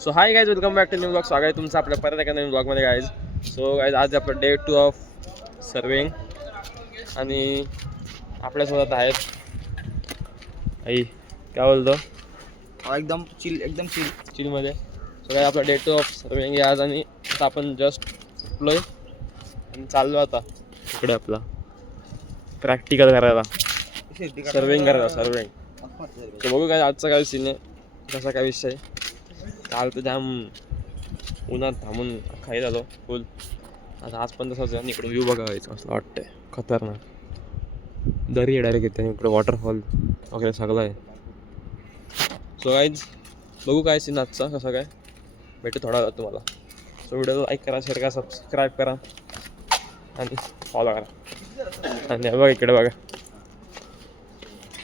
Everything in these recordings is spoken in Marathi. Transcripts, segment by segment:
So hi guys, welcome back to new blog. स्वागत आहे तुमचं आपल्या परत एका नवीन ब्लॉगमध्ये गाइज. सो गाइज आज आपलं डे 2 ऑफ सर्विंग आणि आपल्यासोबत आहेत आई. काय बोलतो? एकदम चिलमध्ये. सो गाइज आपला डे 2 ऑफ सर्विंग आहे आज आणि आता आपण जस्ट उठलोय आणि चाललो आता इकडे आपला प्रॅक्टिकल करायला, सर्विंग करायला सर्विंग. तर बघू काय आजचा काय सीन आहे, कसा काय विषय. काल तर जाम उन्हात थांबून खाई झालो फुल. आता आज पण तसंच आहे आणि इकडे व्ह्यू बघायचं असं वाटतंय खतरनाक. दरी आहे डायरेक्ट येते आणि इकडे वॉटरफॉल वगैरे सगळं आहे. सो गाईज बघू काय सीन आजचा कसा काय, भेटू थोडा वेळ तुम्हाला. सो व्हिडिओ लाईक करा, शेअर करा, सबस्क्राईब करा आणि फॉलो करा. आणि बघा इकडे बघा,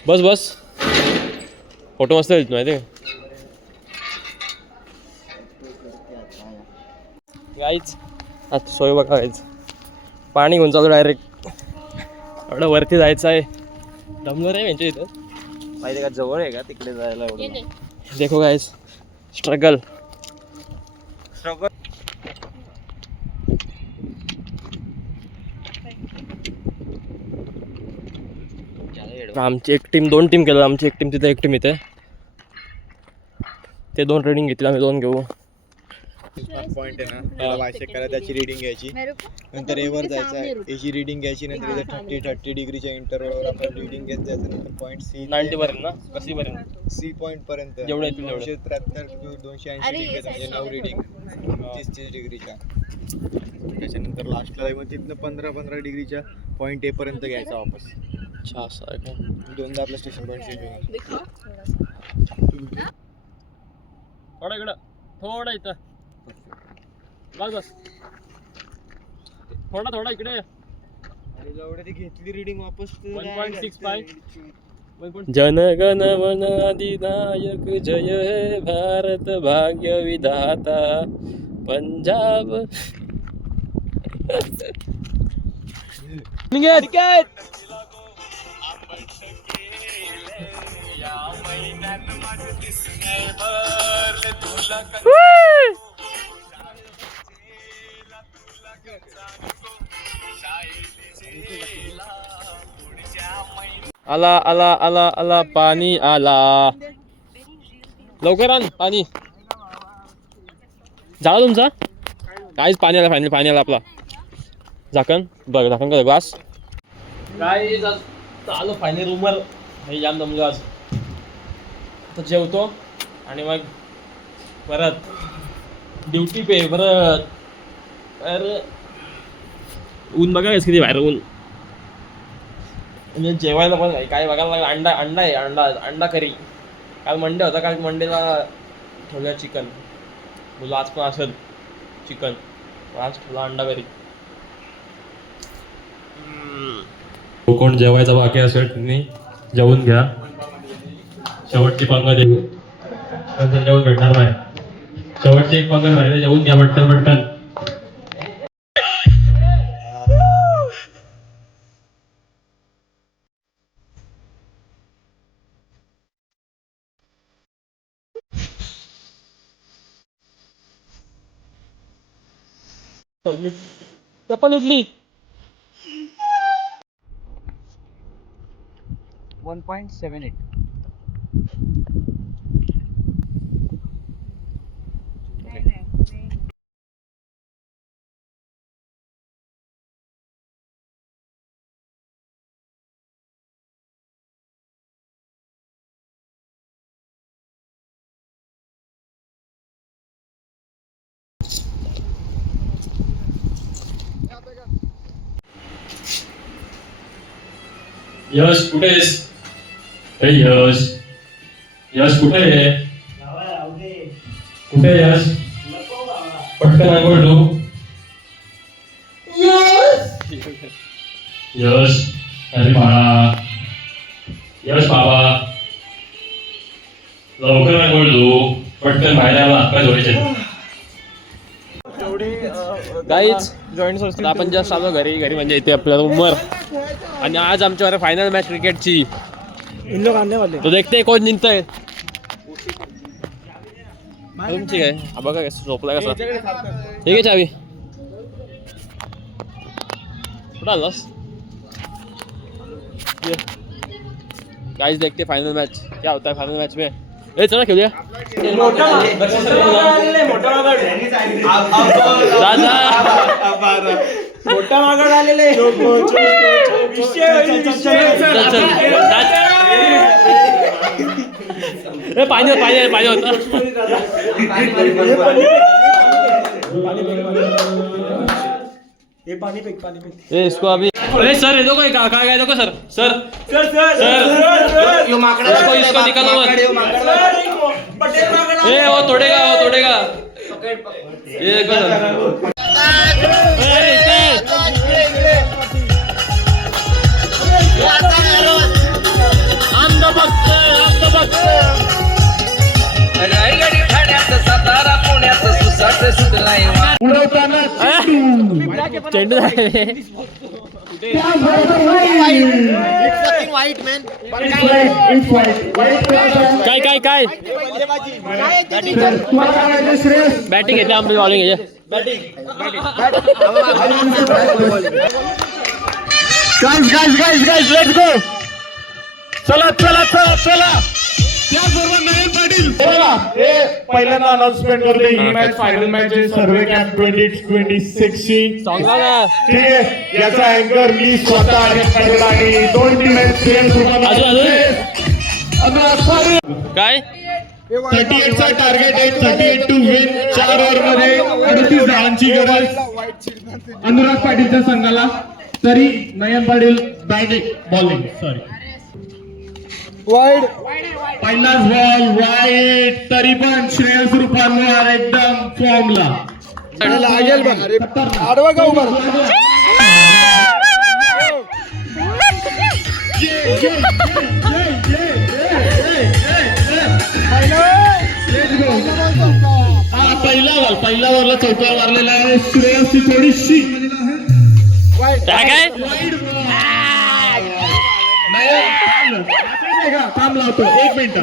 बस बस फोटो मस्त येत माहिती आहे गाईच. आता सोय बघा गाईच, पाणी घेऊन चालू डायरेक्ट. एवढं वरती जायचं आहे, दमलं रे यांच्या इथं माहिती का, जवळ आहे का तिकडे जायला एवढं. देखो गाईज स्ट्रगल. आमची एक टीम, 2 टीम केलं. आमची एक टीम तिथे, एक टीम इथे. ते 2 रीडिंग घेतली, आम्ही 2 घेऊ. पॉइंट आहे ना, त्याला बायसेक करा, त्याची रीडिंग घ्यायची, नंतर एवर जायचं, याची रीडिंग घ्यायची, नंतर 30 डिग्रीच्या इंटरवलवर आपण रीडिंग घेत जायचं. नंतर पॉईंट सी 90 पर्यंत ना, कशी पर्यंत सी पॉईंट पर्यंत जेवढे येतील 273 किंवा 280 डिग्री म्हणजे 9 रीडिंग 30 डिग्रीच्या. त्याच्यानंतर लास्टला मग तिथनं 15 डिग्रीच्या पॉईंट ए पर्यंत घ्यायचा वापस. अच्छा असं आहे का? 2दा आपलं स्टेशन पॉईंट चेंज होणार. थोडा इकडं, थोडा इथं, बस बस, थोडा इकडे. आणि जेवढे ती घेतली रीडिंग वापस 1.65. जन गण मन अधिनायक जय हे भारत भाग्य विधाता पंजाब. आला आला आला आला पाणी आला, लवकर आण पाणी. झाला तुमचा काहीच पाणी आला, फायनली पाणी आला. आपला झाकण बघ, झाकण का ग्लास काय आलो फायनली रूमवर. हे जाम दमलो आज. आता जेवतो आणि मग परत ड्युटी पे परत. अरे ऊन बघा किती बाहेर ऊन. म्हणजे जेवायला पण काय बघायला लागलं. अंडा आहे, अंडा करी. काल मंडे होता, काल मंडेला ठेवूया चिकन. मुलं आज पण असेल चिकन, आज ठेवला अंडा करी. कोण जेवायचा बाकी असेल तुम्ही जेवून घ्या. शेवटची पंगत आहे, नंतर जेवण भेटणार नाही. शेवटची एक पंगत राहिले, जेवून घ्या पटकन. चप्पल उठली. 1.78. यश कुठे आहेस? यश यश कुठे आहे? कुठे यश? पटकन आंघोळ ठेव. यश अरे बाळा, यश बाबा लवकर आंघोळ ठेव, पटकन बाहेर आला हातपाय धुवायचे. गाईज जॉईंट संस्था आपण जस्ट आलो घरी म्हणजे इथे आपल्या रूमवर. आणि आज आमच्यावर फायनल मॅच क्रिकेटची. तो देखते कौन जिंकता है. तुमची काय बघा कसं झोपला कसा ठीक आहे चावी कुठं आलास गाइस देखते फाइनल मैच क्या होता है फाइनल मैच में ए चला खेलूया मोठा मागड आलेले पाणी होता हे पाणी फेक ए इसको अभी अरे सर ये देखो काय देखो सर सर यो माकडा इसको निकालो मत ए वो तोड़ेगा ये देखो सर चेंडू काय बॅटिंग घेतली आमची बॉलिंग घ्यायची लेट्स गो चला त्याचबरोबर नयन पाटील हे पहिल्यांदा अनाउन्समेंट करते ही मॅच फायनल मॅच आहे सर्वे कॅम्प 2026 ची सॉंग लावा ठीक आहे याचा अँकर मी स्वतः आहे पाटील आणि दोन टीम आहेत सेम काय 38 चा टार्गेट आहे 38 टू विन 4 ओव्हर मध्ये 38 धावांची गरज अनुराग पाटीलच्या संघाला तरी Nayan Patil batting bowling sorry wide पहिलाच बॉल वाईट तरी पण श्रेयस रुपांवर एकदम फॉर्मला लागेल बघ आडवा का उभा पहिला बॉलला चौकार मारलेला आहे श्रेयसची थोडीशी काय काम लावतो 1 मिनिट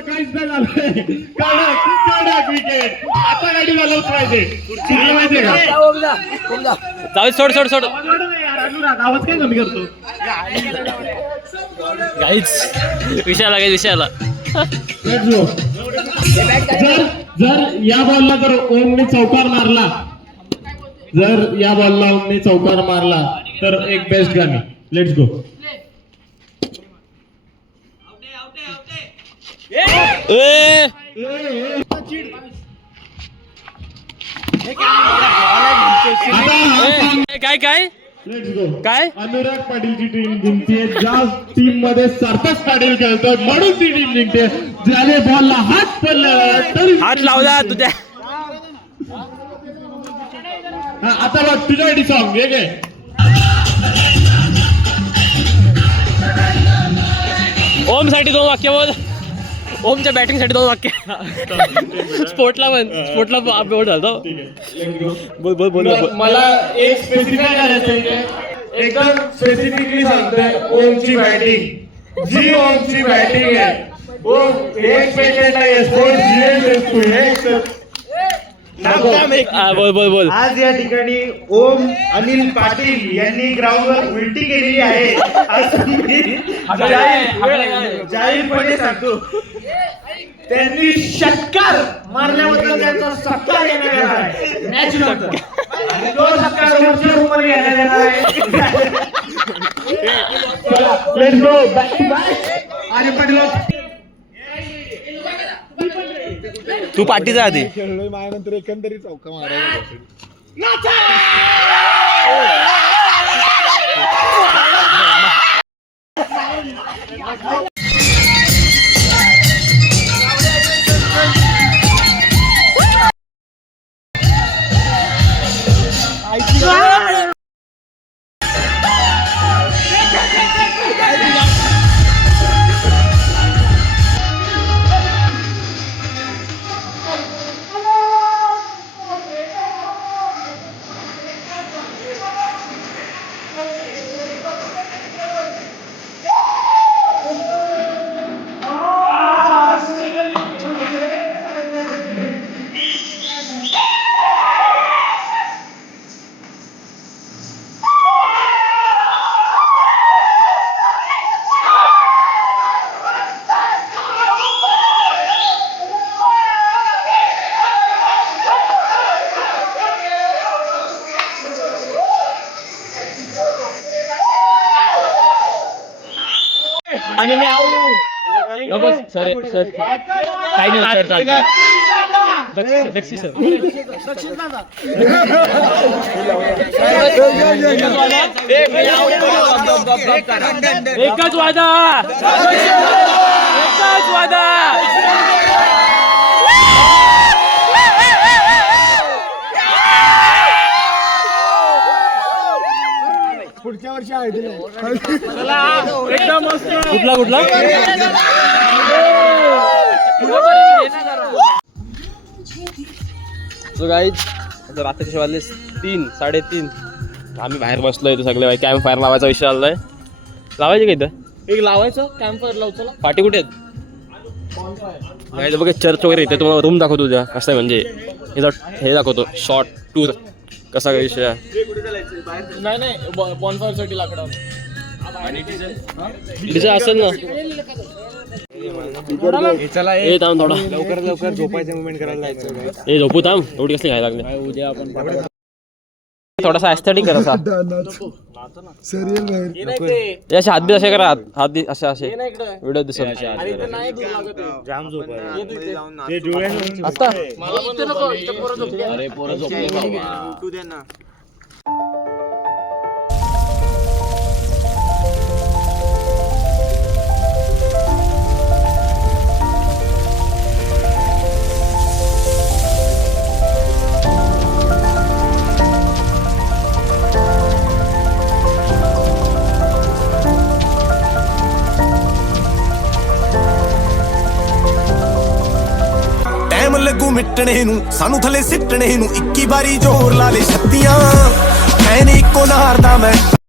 काहीच नाही झालंय क्रिकेट आता गाडी झालं पाहिजे माहितीये का जाऊ सोड आवाज काय कमी करतो काहीच विषयाला जर या बॉलला जर ओमने चौकार मारला तर एक बेस्ट गाणी लेट्स गो काय लेट्स गो काय अनुराग पाटीलची टीम जिंकते ज्या टीम मध्ये सार्थक पाटील खेळतोय म्हणून ती टीम जिंकते ज्याने बॉलला हात पडला तरी हात लावला तुझ्या आता बघ तुझ्यासाठी सॉंग हे घे ओम साठी 2 वाक्य बोल ओमच्या बॅटिंग साठी 2 वाक्य स्पोर्टला बोट झालं बोल मला एक स्पेसिफाय करायचं आहे एकदम स्पेसिफिकली सांगतोय ओमची बॅटिंग जी ओमची बॅटिंग आहे ओम एक पेटेंट आहे स्पोर्ट्स बोल आज या ठिकाणी ओम अनिल पाटील यांनी ग्राउंडवर उलटी केलेली आहे असं मी जाहीरपणे सांगतो त्यांनी षटकार मारल्याबद्दल त्यांचा सत्कार येणार आहे मॅच नंतर आणि तो सत्कार वरच्या रूमवर येणार आहे लेट्स गो आणि पाटील तू पाठीचा आधी खेळलोय माझ्यानंतर एकंदरीत चौका मारायचा आईची आणि मी नको सर सर काही नाही सर चालतं दक्षी सर एकच वादा एकच वादा पुढच्या वर्षी आहे दिलं एकदम मस्त कुठला कुठला सो गाईज आता रात्रीचे वाजले 3-3:30 आम्ही बाहेर बसलोय इथे सगळे कॅम्प फायर लावायचा विषय आलाय लावायचे का इथं एक लावायचं कॅम्प फायर लावतो पाठी कुठे आहेत नाही बघा चर्च वगैरे इथे तुम्हाला रूम दाखवतो उद्या कसं आहे म्हणजे हे दाखवतो शॉर्ट टूर कसा काय विषय आहे नाही बॉनफायर साठी लाकडा डिझेल असेल ना चला ए थांब थोडा लवकर झोपायचं मुवमेंट करायला जायचं ए झोपू थांब एवढी कसली घ्यायला लागले उद्या आपण थोडासा ॲस्थेटिक कर असा हे असे हात बी असे करा हात बी असे असे व्हिडिओ दिसत जाम झोप आता अरे पोरं झोपले बाबा उठू दे ना ਲੱਗੂ ਮਿਟਣੇ ਨੂੰ ਸਾਨੂੰ ਥੱਲੇ ਸਿੱਟਣੇ ਨੂੰ 21 ਵਾਰੀ ਜ਼ੋਰ ਲਾ ਲੈ ਛੱਤੀਆਂ ਐ ਨੀ ਇੱਕੋ ਨਾਰ ਦਾ ਮੈਂ